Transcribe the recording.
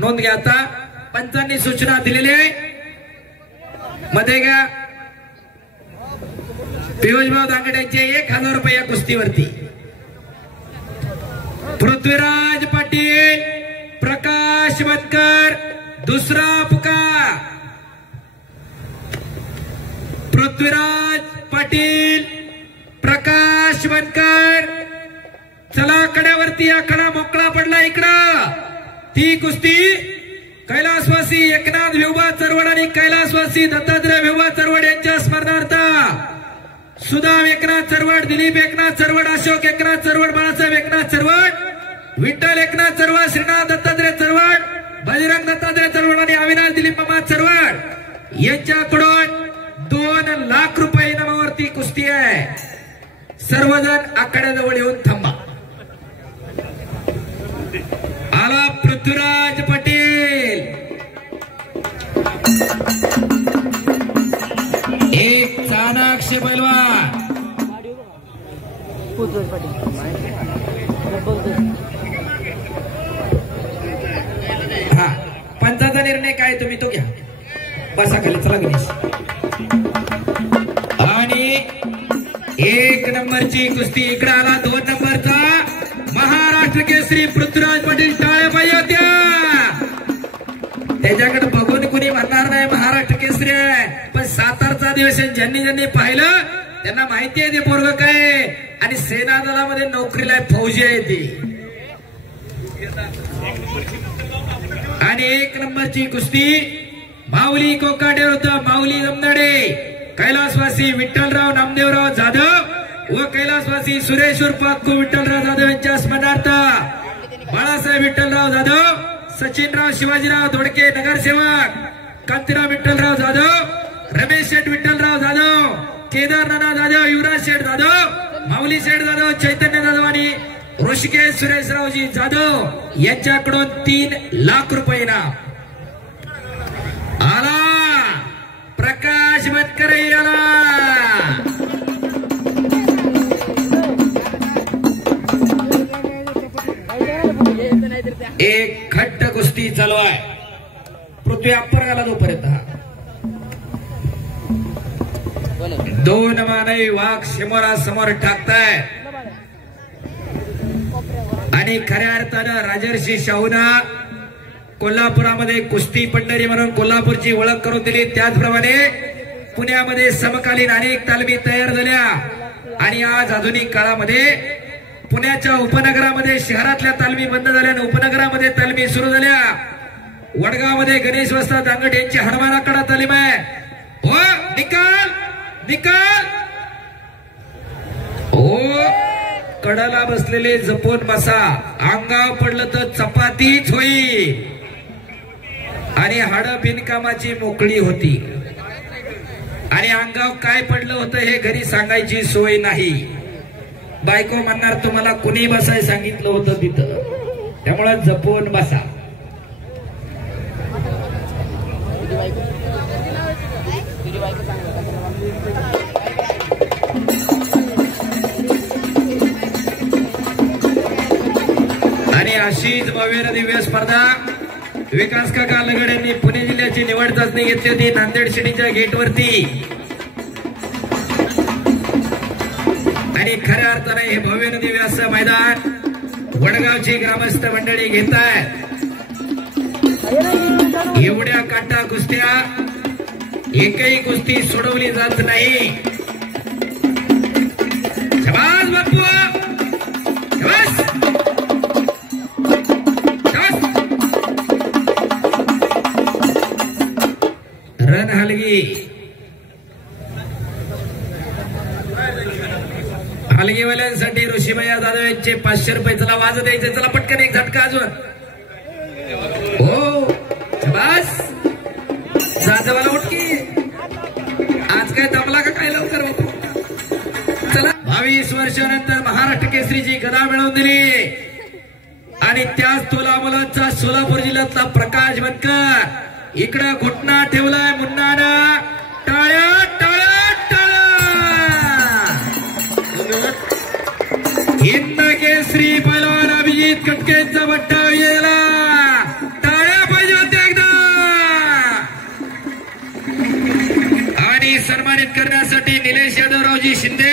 नोंद घ्या. आता पंचांनी सूचना दिलेली आहे मध्ये का पियुषभाऊ दांगड्यांचे 1000 रुपये या कुस्तीवरती. पृथ्वीराज पाटील प्रकाश बनकर दुसरा पुकार. पृथ्वीराज पाटील प्रकाश बनकर चला कड्यावरती. आकडा मोकळा पडला इकडं. ती कुस्ती कैलासवासी एकनाथ विभा चरवड आणि कैलासवासी दत्तात्रय विभा चरवड यांच्या स्मरणार्थ सुदाम एकनाथ चरवड, दिलीप एकनाथ चरवड, अशोक एकनाथ चरवड, बाळासाहेब एकनाथ चरवड, विठ्ठल एकनाथ चरवड, श्रीनाथ दत्तात्रय चरवड, बजरंग दत्तात्रय चरवड आणि अविनाश दिलीप मामा चरवड यांच्याकडून 2 लाख रुपये इनामावरती कुस्ती आहे. सर्वजण आकड्याजवळ येऊन थांबा. आला पृथ्वीराज पाटील. एक चाणाक्ष पैलवान. हा पंचाचा निर्णय काय तुम्ही तो घ्या. बसा खाली. चला गणेश. आणि 1 नंबरची कुस्ती इकडे आला. 2 नंबरचा महाराष्ट्र केसरी पृथ्वीराज पाटील. टाळ्या पाहिजे होत्या. त्याच्याकडे बघून कुणी म्हणणार नाही महाराष्ट्र केसरी आहे, पण सातारचा अधिवेशन ज्यांनी ज्यांनी पाहिलं त्यांना माहिती आहे ते पोरग काय. आणि सेना दलामध्ये नोकरीला फौजी आहे ती. आणि 1 नंबरची कुस्ती माऊली कोकाटे होता माऊली जमनाडे, कैलासवासी विठ्ठलराव नामदेवराव जाधव व कैलासवासी सुरेश्वर पाक्कू विठ्ठलराव जाधव यांच्या स्मरणार्थ बाळासाहेब विठ्ठलराव जाधव, सचिनराव शिवाजीराव धोडके नगरसेवक, कांतीराव विठ्ठलराव जाधव, रमेश शेठ विठ्ठलराव जाधव, केदार नाना जाधव, युवराज शेठ जाधव, माऊली शेठ जाधव, चैतन्य जाधव आणि ऋषिकेश सुरेशरावजी जाधव यांच्याकडून 3 लाख रुपये इनाम. आला प्रकाश बनकर आला. एक खट्ट कुस्ती चालू आहे. पृथ्वी अप्पर आला तोपर्यंत 2 मानवी वाघ समोरासमोर टाकताय. आणि खऱ्या अर्थानं राजर्षी शाहूना कोल्हापुरामध्ये कुस्ती पंढरी म्हणून कोल्हापूरची ओळख करून दिली. त्याचप्रमाणे पुण्यामध्ये समकालीन अनेक तालमी तयार झाल्या. आणि आज आधुनिक काळामध्ये पुण्याच्या उपनगरामध्ये शहरातल्या तालमी बंद झाल्या आणि उपनगरामध्ये तालमी सुरू झाल्या. वडगावमध्ये गणेश वस्ताद दांगट यांची हनुमानाकडा तालीम आहे. हो निकाल निकाल. हो कडाला बसलेले जपून बसा. अंगावर पडलं तर चपातीच होईल. आणि हाड बिनकामाची मोकळी होती. आणि अंगावर काय पडलं होतं हे घरी सांगायची सोय नाही. बायको म्हणणार तुम्हाला कुणी बसाय सांगितलं होतं तिथं, त्यामुळे जपून बसा. आणि अशीच भव्य दिव्य स्पर्धा विकास काका लगड यांनी पुणे जिल्ह्याची निवड चाचणी घेतली होती नांदेड सिटीच्या गेटवरती. आणि खऱ्या अर्थाने हे भव्य दिव्य असं मैदान वडगावची ग्रामस्थ मंडळी घेत आहेत. एवढ्या काटा कुस्त्या एकही कुस्ती सोडवली जात नाही. शाबास बापू शाबास. रण हलगी हलगीवाल्यांसाठी ऋषीमया जाधव यांचे 500 रुपये. चला वाजत द्यायचे. चला पटकन एक झटका अजून. हो शाबास. जाधवाला उठकी. आज काय दमला का काय लवकर. चला 22 वर्षानंतर महाराष्ट्र केसरीची गदा मिळवून दिली. आणि त्याच तोला मुलांचा सोलापूर जिल्ह्यातला प्रकाश बनकर इकडं घुटना ठेवलाय मुन्नानं. टाळ्या टाळ्या टाळ्या. हिंद केसरी पैलवान अभिजित कटकेंचा बट्टा गेला. टाळ्या आणि सन्मानित करण्यासाठी निलेश यादवरावजी शिंदे